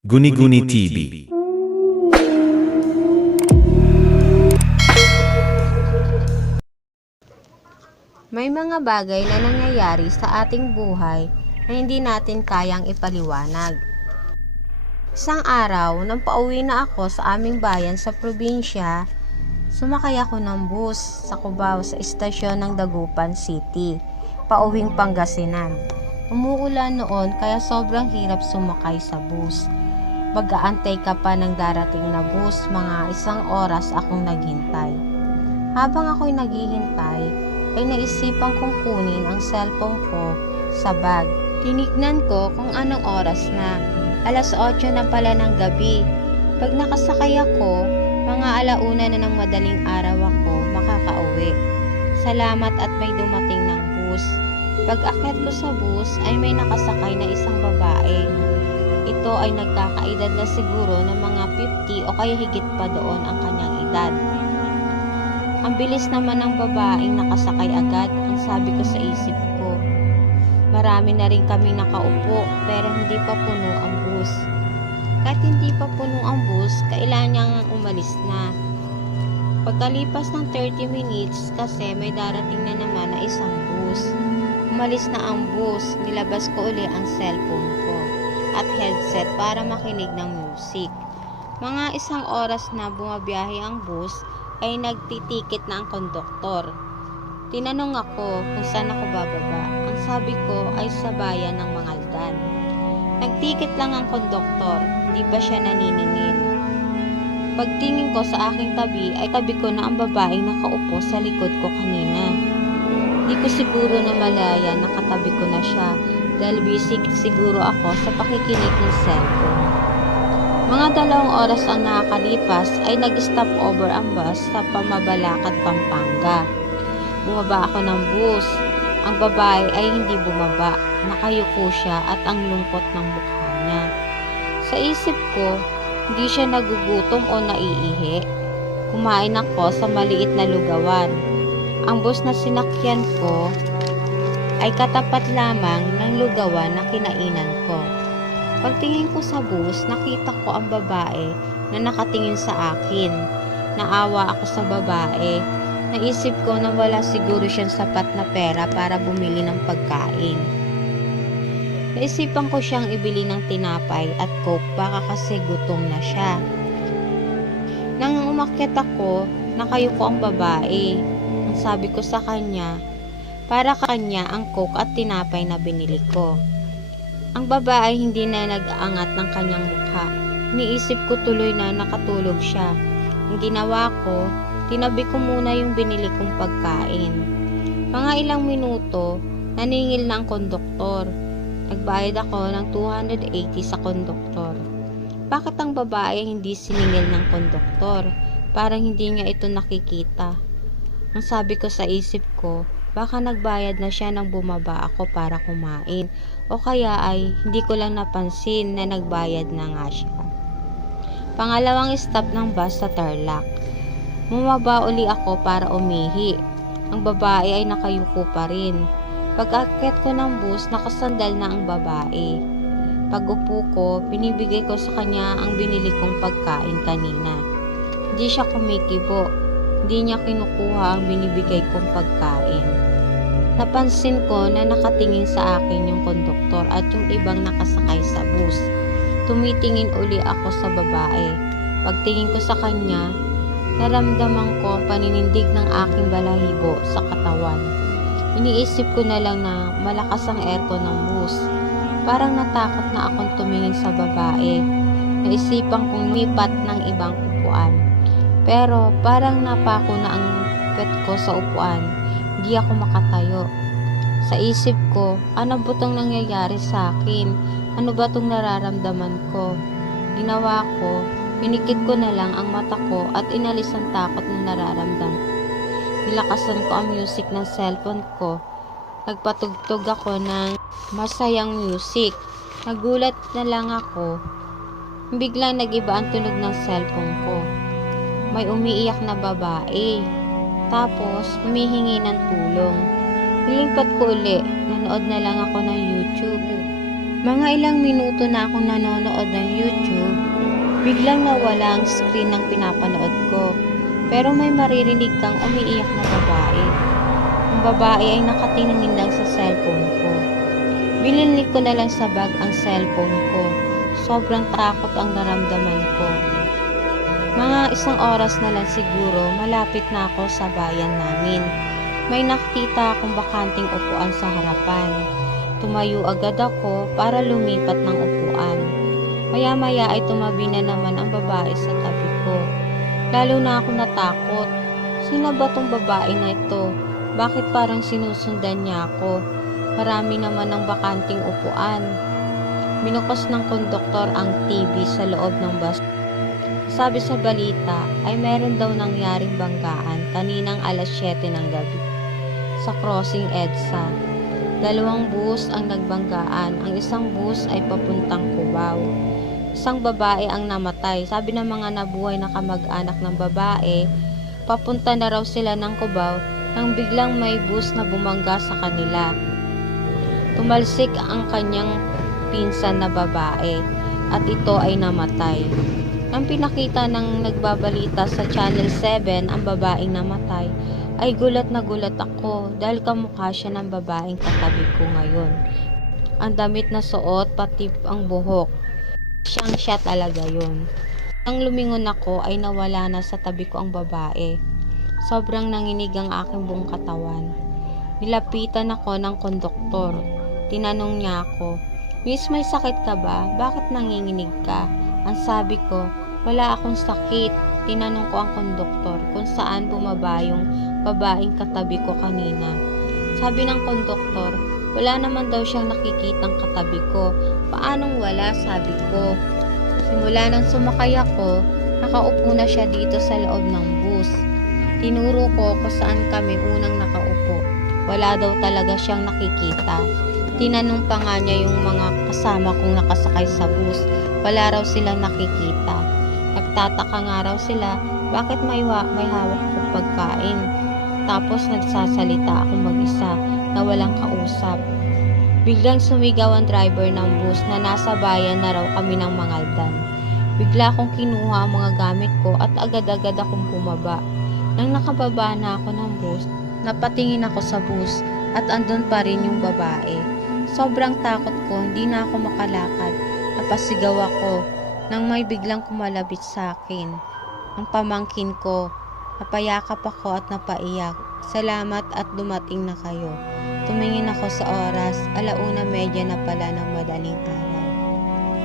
Guni-Guni TV. May mga bagay na nangyayari sa ating buhay na hindi natin kayang ipaliwanag. Isang araw, nang pauwi na ako sa aming bayan sa probinsya, sumakay ako ng bus sa Cubao sa istasyon ng Dagupan City, pauwing Pangasinan. Umuulan noon kaya sobrang hirap sumakay sa bus. Mag-aantay ka pa ng darating na bus, mga isang oras akong naghintay. Habang ako'y naghihintay, ay naisipan kong kunin ang cellphone ko sa bag. Tinignan ko kung anong oras na. Alas 8 na pala ng gabi. Pag nakasakay ako, mga alauna na ng madaling araw ako makakauwi. Salamat at may dumating ng bus. Pag akyat ko sa bus ay may nakasakay na isang babae. Ito ay nagkakaedad na siguro ng mga 50 o kaya higit pa doon ang kanyang edad. Ang bilis naman ng babaeng nakasakay agad, ang sabi ko sa isip ko. Marami na rin kami nakaupo, pero hindi pa puno ang bus. Kahit hindi pa puno ang bus, kailangan niyang umalis na. Pagkalipas ng 30 minutes, kasi may darating na naman na isang bus. Umalis na ang bus, nilabas ko uli ang cellphone at headset para makinig ng music. Mga isang oras na bumabiyahe ang bus, ay nagtitikit na ang konduktor. Tinanong ako kung saan ako bababa. Ang sabi ko ay sa bayan ng Mangaldan. Nagtikit lang ang konduktor, hindi pa siya naniningil. Pagtingin ko sa aking tabi ay tabi ko na ang babaeng nakaupo sa likod ko kanina. Hindi ko siguro na malaya nakatabi ko na siya dahil busy siguro ako sa pakikinig ng cellphone. Mga dalawang oras ang nakakalipas ay nag-stop over ang bus sa Pamabalakad, Pampanga. Bumaba ako ng bus. Ang babae ay hindi bumaba. Nakayuko siya at ang lungkot ng mukha niya. Sa isip ko, hindi siya nagugutom o naiihi. Kumain ako sa maliit na lugawan. Ang bus na sinakyan ko ay katapat lamang ng lugawan na kinainan ko. Pagtingin ko sa bus, nakita ko ang babae na nakatingin sa akin. Naawa ako sa babae. Naisip ko na wala siguro siyang sapat na pera para bumili ng pagkain. Naisipan ko siyang ibili ng tinapay at coke baka kasi gutom na siya. Nang umakyat ako, nakayuko ang babae. Ang sabi ko sa kanya, para kanya ang coke at tinapay na binili ko. Ang babae hindi na nag-aangat ng kanyang mukha. Niisip ko tuloy na nakatulog siya. Ang ginawa ko, tinabi ko muna yung binili kong pagkain. Mga ilang minuto, naningil na ang konduktor. Nagbayad ako ng 280 sa konduktor. Bakit ang babae hindi siningil ng konduktor? Parang hindi niya ito nakikita. Ang sabi ko sa isip ko, baka nagbayad na siya nang bumaba ako para kumain o kaya ay hindi ko lang napansin na nagbayad na nga siya. Pangalawang stop ng bus sa Tarlac. Bumaba uli ako para umihi. Ang babae ay nakayuko pa rin. Pag-akyat ko ng bus, nakasandal na ang babae. Pag upo ko, binibigay ko sa kanya ang binili kong pagkain kanina. Hindi siya kumikibo. Hindi niya kinukuha ang binibigay kong pagkain. Napansin ko na nakatingin sa akin yung konduktor at yung ibang nakasakay sa bus. Tumitingin uli ako sa babae. Pagtingin ko sa kanya, naramdaman ko ang paninindig ng aking balahibo sa katawan. Iniisip ko na lang na malakas ang aircon ng bus. Parang natakot na akong tumingin sa babae. Naisipan kong lipat ng ibang upuan. Pero parang napako na ang pet ko sa upuan. Hindi ako makatayo. Sa isip ko, ano ba itong nangyayari sa akin? Ano ba itong nararamdaman ko? Ginawa ko, pinikit ko na lang ang mata ko at inalis ang takot na nararamdaman. Nilakasan ko ang music ng cellphone ko. Nagpatugtog ako ng masayang music. Nagulat na lang ako. Biglang nag-iba ang tunog ng cellphone ko. May umiiyak na babae. Tapos, humihingi ng tulong. Nilipat ko uli. Nanood na lang ako ng YouTube. Mga ilang minuto na akong nanonood ng YouTube Biglang nawala ang screen ng pinapanood ko. Pero may maririnig kang umiiyak na babae. Ang babae ay nakatingin lang sa cellphone ko. Binili ko na lang sa bag ang cellphone ko. Sobrang takot ang naramdaman ko. Mga isang oras na lang siguro, malapit na ako sa bayan namin. May nakita akong bakanting upuan sa harapan. Tumayo agad ako para lumipat ng upuan. Maya-maya ay tumabi na naman ang babae sa tabi ko. Lalo na ako natakot. Sino ba tong babae na ito? Bakit parang sinusundan niya ako? Marami naman ng bakanting upuan. Binukos ng konduktor ang TV sa loob ng bus. Sabi sa balita ay meron daw nangyaring banggaan kaninang alas 7 ng gabi sa crossing EDSA. Dalawang bus ang nagbanggaan. Ang isang bus ay papuntang Cubao. Isang babae ang namatay. Sabi ng mga nabuhay na kamag-anak ng babae, papunta na raw sila ng Cubao nang biglang may bus na bumangga sa kanila. Tumalsik ang kanyang pinsan na babae at ito ay namatay. Nang pinakita ng nagbabalita sa Channel 7 ang babaeng namatay, ay gulat na gulat ako dahil kamukha siya ng babaeng katabi ko ngayon. Ang damit na suot pati ang buhok. Siyang siya talaga yun. Nang lumingon ako ay nawala na sa tabi ko ang babae. Sobrang nanginig ang aking buong katawan. Nilapitan ako ng konduktor. Tinanong niya ako, Miss, may sakit ka ba? Bakit nanginginig ka? Ang sabi ko, wala akong sakit. Tinanong ko ang konduktor kung saan bumaba yung babaeng katabi ko kanina. Sabi ng konduktor, wala naman daw siyang nakikitang katabi ko. Paanong wala? Sabi ko. Simula nang sumakay ako, nakaupo na siya dito sa loob ng bus. Tinuro ko kung saan kami unang nakaupo. Wala daw talaga siyang nakikita. Tinanong pa nga niya yung mga kasama kong nakasakay sa bus. Wala raw silang nakikita. Nagtataka nga raw sila bakit may, wa- may hawak akong pagkain. Tapos nagsasalita ako mag-isa na walang kausap. Biglang sumigaw ang driver ng bus na nasa bayan na raw kami ng Mangaldan. Bigla akong kinuha ang mga gamit ko at agad-agad akong bumaba. Nang nakababa na ako ng bus, napatingin ako sa bus at andun pa rin yung babae. Sobrang takot ko, hindi na ako makalakad. Napasigaw ako nang may biglang kumalabit sa akin. Ang pamangkin ko, napayakap ako at napaiyak. Salamat at dumating na kayo. Tumingin ako sa oras, alauna medya na pala ng madaling araw.